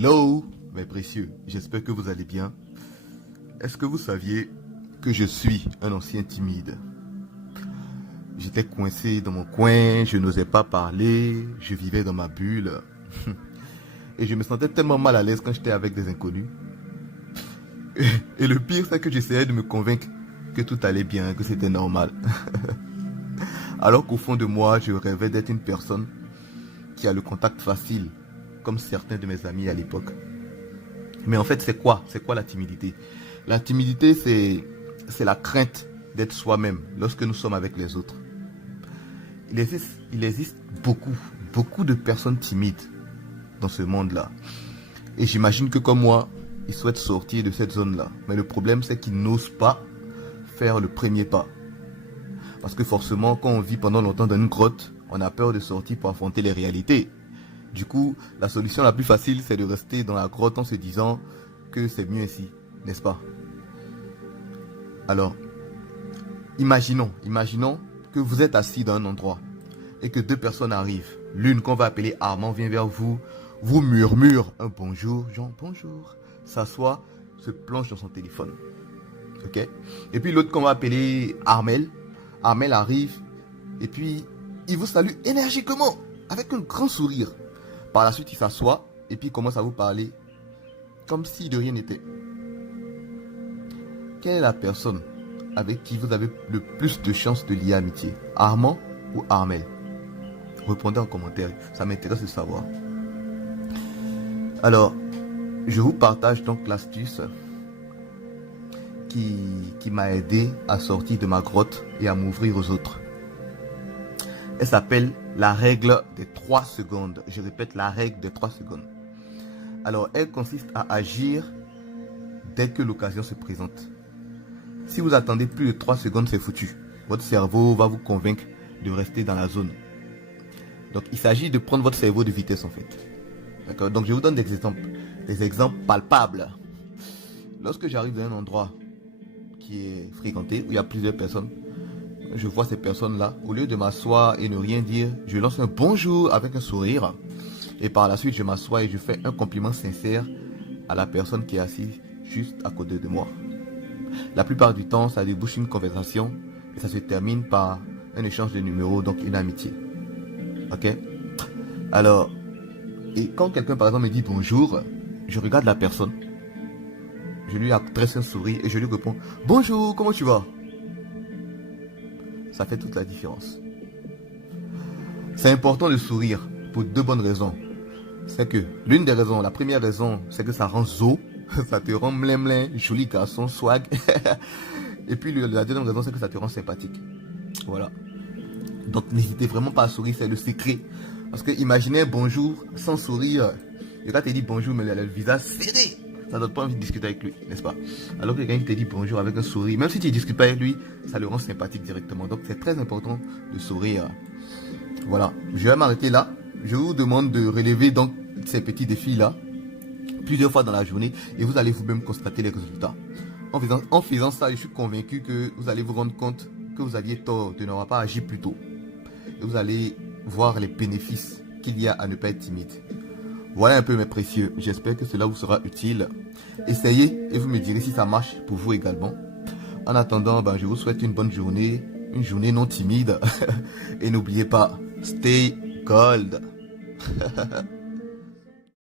Hello, mes précieux, j'espère que vous allez bien. Est-ce que vous saviez que je suis un ancien timide? J'étais coincé dans mon coin, je n'osais pas parler, je vivais dans ma bulle. Et je me sentais tellement mal à l'aise quand j'étais avec des inconnus. Et le pire, c'est que j'essayais de me convaincre que tout allait bien, que c'était normal. Alors qu'au fond de moi, je rêvais d'être une personne qui a le contact facile, comme certains de mes amis à l'époque. Mais en fait, c'est quoi? C'est quoi la timidité? La timidité, c'est la crainte d'être soi-même lorsque nous sommes avec les autres. Il existe beaucoup de personnes timides dans ce monde-là. Et j'imagine que comme moi, ils souhaitent sortir de cette zone-là. Mais le problème, c'est qu'ils n'osent pas faire le premier pas. Parce que forcément, quand on vit pendant longtemps dans une grotte, on a peur de sortir pour affronter les réalités. Du coup, la solution la plus facile, c'est de rester dans la grotte en se disant que c'est mieux ici, n'est-ce pas? Alors, imaginons que vous êtes assis dans un endroit et que deux personnes arrivent. L'une qu'on va appeler Armand vient vers vous, vous murmure un bonjour, genre bonjour, s'assoit, se plonge dans son téléphone. Ok? Et puis l'autre qu'on va appeler Armel arrive et puis il vous salue énergiquement avec un grand sourire. Par la suite, il s'assoit et puis il commence à vous parler comme si de rien n'était. Quelle est la personne avec qui vous avez le plus de chances de lier amitié? Armand ou Armel? Répondez en commentaire, ça m'intéresse de savoir. Alors, je vous partage donc l'astuce qui m'a aidé à sortir de ma grotte et à m'ouvrir aux autres. Elle s'appelle la règle des 3 secondes. Je répète, la règle des 3 secondes. Alors, elle consiste à agir dès que l'occasion se présente. Si vous attendez plus de 3 secondes, c'est foutu. Votre cerveau va vous convaincre de rester dans la zone. Donc, il s'agit de prendre votre cerveau de vitesse en fait. D'accord? Donc, je vous donne des exemples palpables. Lorsque j'arrive dans un endroit qui est fréquenté, où il y a plusieurs personnes, je vois ces personnes-là, au lieu de m'asseoir et ne rien dire, je lance un bonjour avec un sourire. Et par la suite, je m'assois et je fais un compliment sincère à la personne qui est assise juste à côté de moi. La plupart du temps, ça débouche une conversation et ça se termine par un échange de numéros, donc une amitié. Ok? Alors, et quand quelqu'un par exemple me dit bonjour, je regarde la personne, je lui adresse un sourire et je lui réponds bonjour, comment tu vas? Ça fait toute la différence. C'est important de sourire pour 2 bonnes raisons. C'est que l'une des raisons, la première raison, c'est que ça rend zo, ça te rend mlin, joli garçon, swag. Et puis la deuxième raison, c'est que ça te rend sympathique. Voilà. Donc n'hésitez vraiment pas à sourire, c'est le secret. Parce que imaginez bonjour sans sourire. Le gars te dit bonjour, mais il a le visage serré. Ça donne pas envie de discuter avec lui, n'est-ce pas? Alors que quelqu'un te dit bonjour avec un sourire, même si tu ne discutes pas avec lui, ça le rend sympathique directement. Donc c'est très important de sourire. Voilà, je vais m'arrêter là. Je vous demande de relever donc ces petits défis-là plusieurs fois dans la journée et vous allez vous-même constater les résultats. En faisant ça, je suis convaincu que vous allez vous rendre compte que vous aviez tort de n'avoir pas agi plus tôt. Et vous allez voir les bénéfices qu'il y a à ne pas être timide. Voilà un peu mes précieux, j'espère que cela vous sera utile. Essayez et vous me direz si ça marche pour vous également. En attendant, je vous souhaite une bonne journée, une journée non timide. Et n'oubliez pas, stay gold.